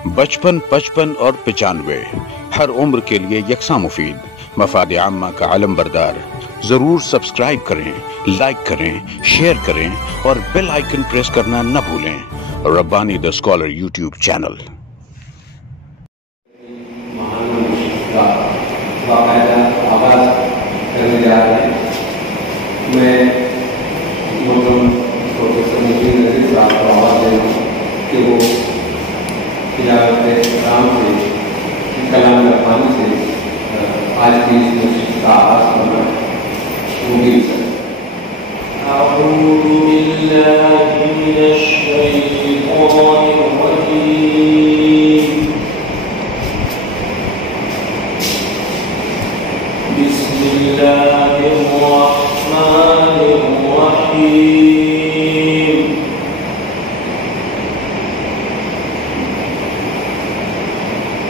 55 55 اور 95 ہر عمر کے لیے یکساں مفید، مفاد عامہ کا علم بردار۔ ضرور سبسکرائب کریں، لائک کریں، شیئر کریں اور بیل آئیکن پریس کرنا نہ بھولیں۔ ربانی دا اسکالر یوٹیوب چینل۔ باقاعدہ آغاز کرنے جا رہے ہیں۔ میں محترم پروفیسر مبین نذیر صاحب کو آواز دے رہا ہوں کہ وہ تلاوت کرام سے، کلام ربانی سے آج کی اس نشست کا آغاز کرنا ہے۔ مبین صاحب۔ أعوذ بالله من الشيطان الرجيم، بسم الله الرحمن الرحيم،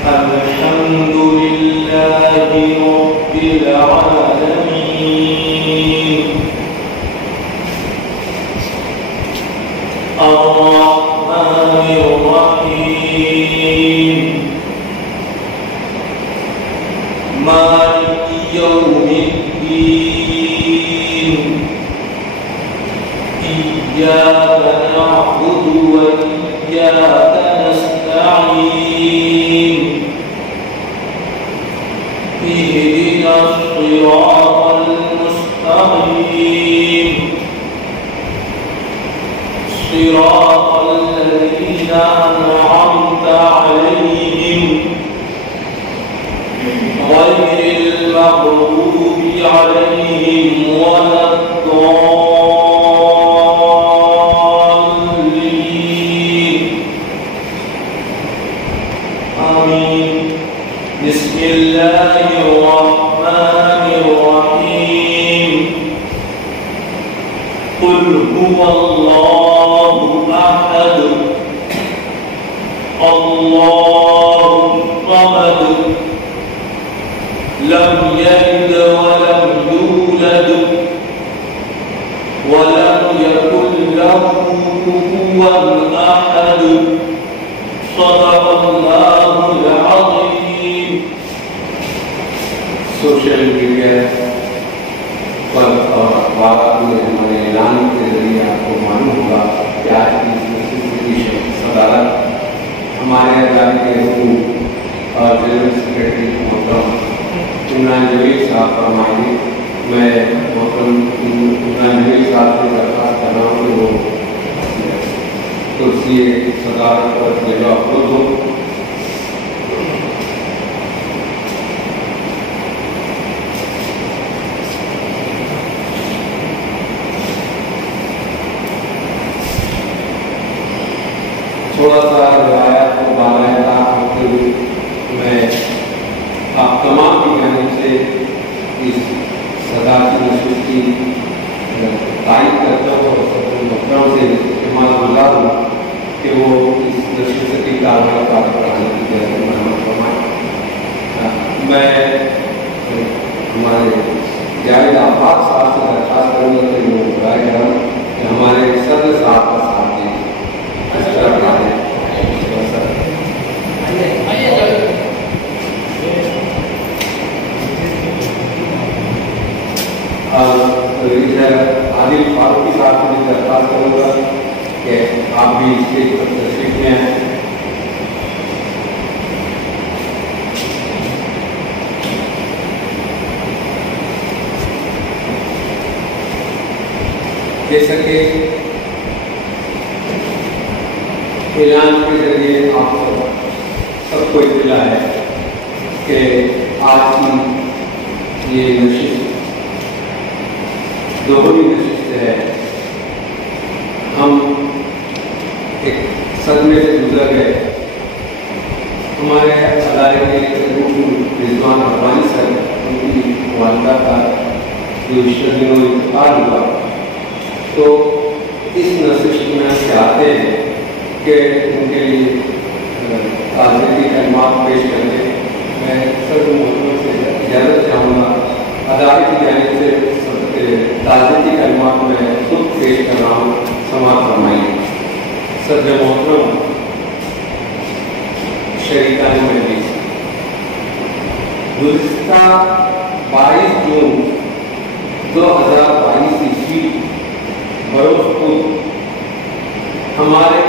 الحمد لله رب العالمين، الرحمن الرحيم، مالك يوم الدين، إياك نعبد وإياك نستعين، اهدنا الصراط المستقيم، صراط الذين أنعمت عليهم غير المغضوب عليهم ولا الضالين، آمين۔ بسم الله الرحمن الرحيم، قل هو الله أحد، الله الصمد، لم يلد ولم يولد ولم يكن له كفوا أحد، صدق الله العظيم۔ سوشل میڈیا پر اور اخبارات میں ہمارے اعلان کے ذریعے آپ کو معلوم ہوگا کہ آج کی صدارت ہمارے ادارے کے رکن اور جنرل سیکرٹری محترم عمران جمیل صاحب فرمائیں گے۔ میں محترم عمران جمیل صاحب سے درخواست کر رہا ہوں کہ وہ کرسی صدارت پر جگہ خود ہو۔ تھوڑا سا روایات کو باقاعدہ ہوتے ہوئے میں آپ تمام کی جانب سے اس صدارتی نشست کی تائید کرتا ہوں اور محترم سے اعتماد گزار ہوں کہ وہ اس نشست کی کارروائی کا پڑھانے کی مرمت فرمائیں۔ میں ہمارے جاوید آفاق صاحب سے درخواست کروں گا کہ وہ برائے کرم کہ ہمارے صدر صاحب کا ساتھ دیں۔ عادل فاروقی صاحب سے بھی درخواست کروں گا کہ آپ بھی اس کے تشریف میں آئیں۔ جیسا کہ اعلان کے ذریعے آپ سب کو اطلاع ہے کہ آج کی یہ نشست دوہری نشست ہے۔ ہم ایک صدمے سے گزر گئے۔ ہمارے ادارے کے رضوان ربانی صاحب ان کی والدہ کا جو پچھلے دنوں انتقال ہوا، تو اس نشست میں ہم چاہتے ہیں کہ ان کے لیے تعزیتی کلمات پیش کرنے میں سب محترم سے اجازت چاہوں گا۔ ادارے کی جانب سے تعزیتی کلمات میں خود پیش کر رہا ہوں، سماعت فرمائیے۔ صدر محترم शरीकान मजलिस गुज़िश्ता 22 जून 2022 ईस्वी बरोज़ खुद हमारे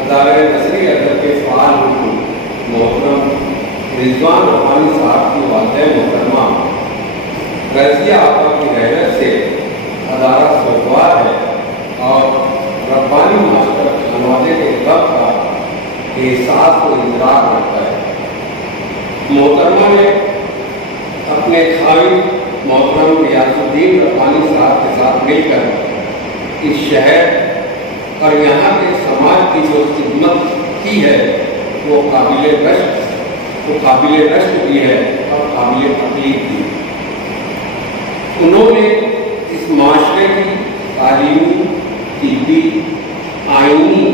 अदारे नसरी अदब के फ़ाल मोहतरम रिजवान रब्बानी साहब की वालिदा मोहतरमा रज़िया आपा की रहमत से अदारा सुरगवार है और रब्बानी मास्टर नवाज़े के गब का एहसास को इजरार करता है। मोहतरमा ने अपने खावी मोहतरम रियाजुद्दीन रब्बानी साहब के साथ मिलकर इस शहर और यहाँ के समाज की जो खिदमत की है वो काबिल रश्क भी है और काबिल तकलीफ भी। उन्होंने इस माशरे की तालीमी, तिब्बी, आइनी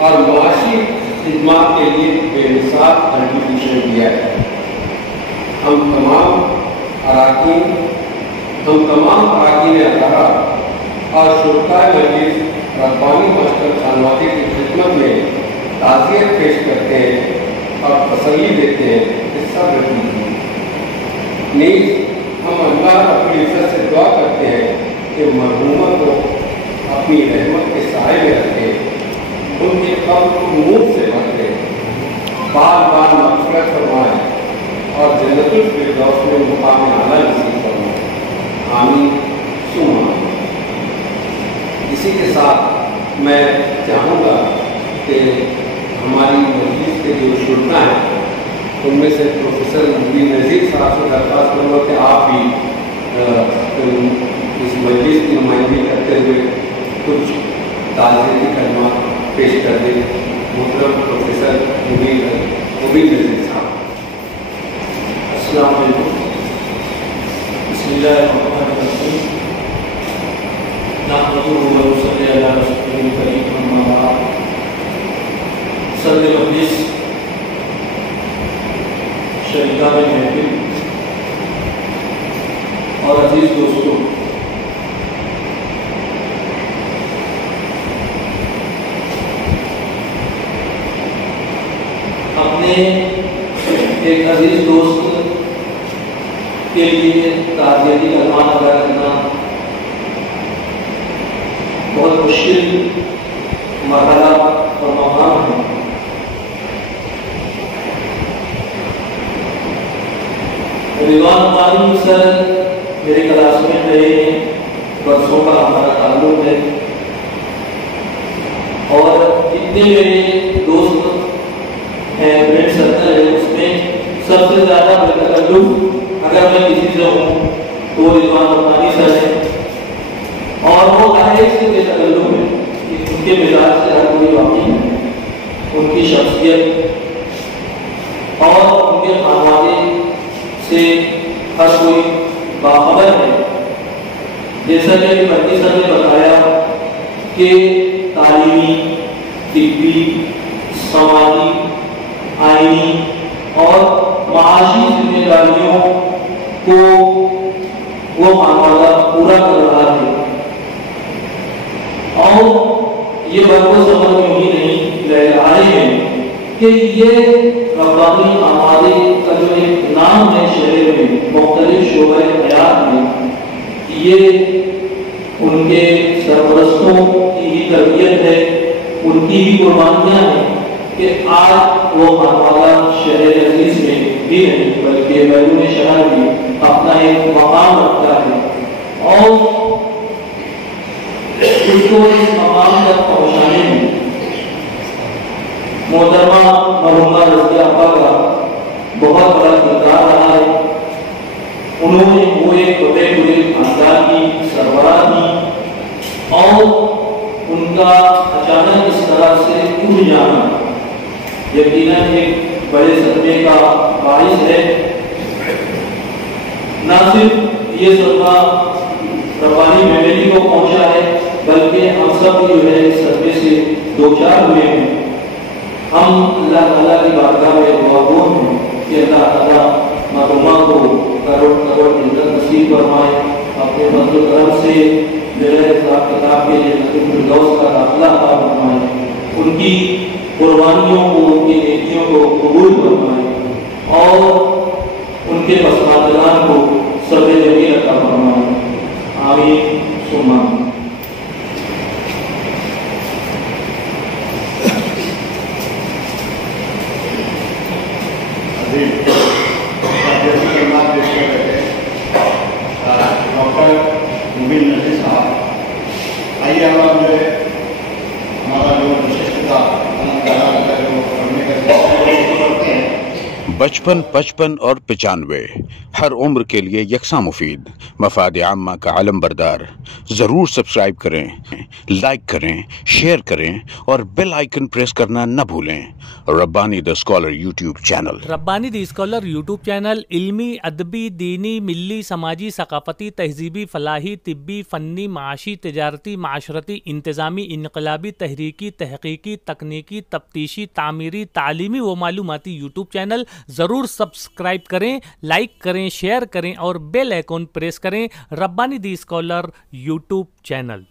और माशी खिदमत के लिए बेमिसाल कंट्रीब्यूशन दिया है। हम तमाम अरकान अदारा और शुरकाए मजलिस रब्बानी मास्टर खानवादी की खिदमत में ताज़ियत पेश करते हैं और तसल्ली देते हैं कि सब्र कीजिए। नीज़ हम अल्लाह रब्बुल इज़्ज़त से दुआ करते हैं कि मरहूमा को अपनी रहमत के साए में रखे, उनके कब्र को नूर से भर दे, बार बार मग़फ़िरत फरमाए और जन्नतुल फ़िरदौस में मुक़ाम आला नसीब फरमाए। आमीन सुम्मा आमीन। इसी के साथ मैं चाहूँगा कि हमारी मजलिस के जो शुरा हैं उनमें से प्रोफेसर मुबीन नज़ीर साहब से दरख्वास्त करूँगा कि आप भी इस मजलिस की नुमाइंदगी करते हुए कुछ ताज़ियती कलमात पेश कर दें। मोहतरम प्रोफेसर मुबीन नज़ीर साहब। अस्सलाम वालेकुम। बिस्मिल्लाहिर्रहमानिर्रहीम। नहमदुहु व नसल्ली अला रसूलिल करीम, अम्मा बाद। सदर मजलिस, शरीकान महफिल और अजीज दोस्तों, अपने एक अजीज दोस्त के लिए ताज़ियती कलमात अदा करना बहुत मुश्किल मरहला और मकाम है। रिजवान रब्बानी सर मेरे क्लासमेट रहे हैं, बरसों का हमारा ताल्लुक है और जितने मेरे दोस्त हैं, फ्रेंड सर्कल है, उसमें सबसे ज़्यादा बेतकल्लुफ़ अगर मैं किसी से हूँ तो रिजवान रब्बानी सर है। और वो हर एक से बेतकल्लुफ़ है कि उनके मिजाज से हर कोई वाकिफ़ है, उनकी शख्सियत और उनके खानवादे से हर कोई बाखबर है। जैसा कि अभी भट्टी सर ने बताया कि तालीमी, तिब्बी, समाजी, आइनी और माशी जिम्मेदारियों को वो खानवादा पूरा कर रहा है और ये बात को समझ में ही नहीं ले रहे हैं कि ये रब्बानी खानवादे का जो एक नाम है शहर में मुख्तलिफ शोबे हयात में, ये उनके सरपरस्तों की ही तरबियत है, उनकी ही कुर्बानियाँ हैं कि आज वो खानवादा शहर अजीज में भी नहीं बल्कि बैरून शहर में अपना एक मकाम रखता है और उसको इस मकाम तक पहुँचाने में मोहतरमा मरहूमा रज़िया आपा का बहुत बड़ा किरदार रहा है। उन्होंने वो एक बड़े बुरे खानदान की सरबराह की और उनका अचानक इस तरह से उठ जाना यकीनन एक बड़े सदमे का बाइस है। न सिर्फ ये सदमा रब्बानी फैमिली को पहुंचा है बल्कि हम सब जो है सदमे से दो चार हुए हैं। हम अल्लाह ताला की बारगाह में दुआगो हैं कि अल्लाह ताला मरहूमा को करोड़ करोड़ इज्जत नसीब फरमाए, अपने फज़ल करम से मेरे हिसाब किताब के जन्नतुल फिरदौस का दाखिला अता फरमाए, उनकी कुर्बानियों को, उनकी नेकियों को कबूल मांग। डॉक्टर मुबीन नज़ीर साहब, आइए हमारा जो विशिष्टता पढ़ने का करते हैं। बचपन, 55 और 95 हर उम्र के लिए यकसा मुफीद, मफाद आम्मा का आलम बरदार। ज़रूर सब्सक्राइब करें, लाइक करें, शेयर करें और बेल आइकन प्रेस करना न भूलें। Rabbani the scholar YouTube channel. Rabbani the scholar YouTube channel इल्मी, अदबी, दीनी, मिली, समाजी, सकाफती, तहजीबी, फलाही, तिब्बी, फ़न्नी, माशी, तिजारती, माशरती, इंतज़ामी, इनकलाबी, तहरीकी, तहकीकी, तकनीकी, तफ्तीशी, तामीरी, तालीमी व मालूमाती यूट्यूब चैनल। ज़रूर सब्सक्राइब करें, लाइक करें, शेयर करें और बेल आइकन प्रेस करें। Rabbani the scholar YouTube channel.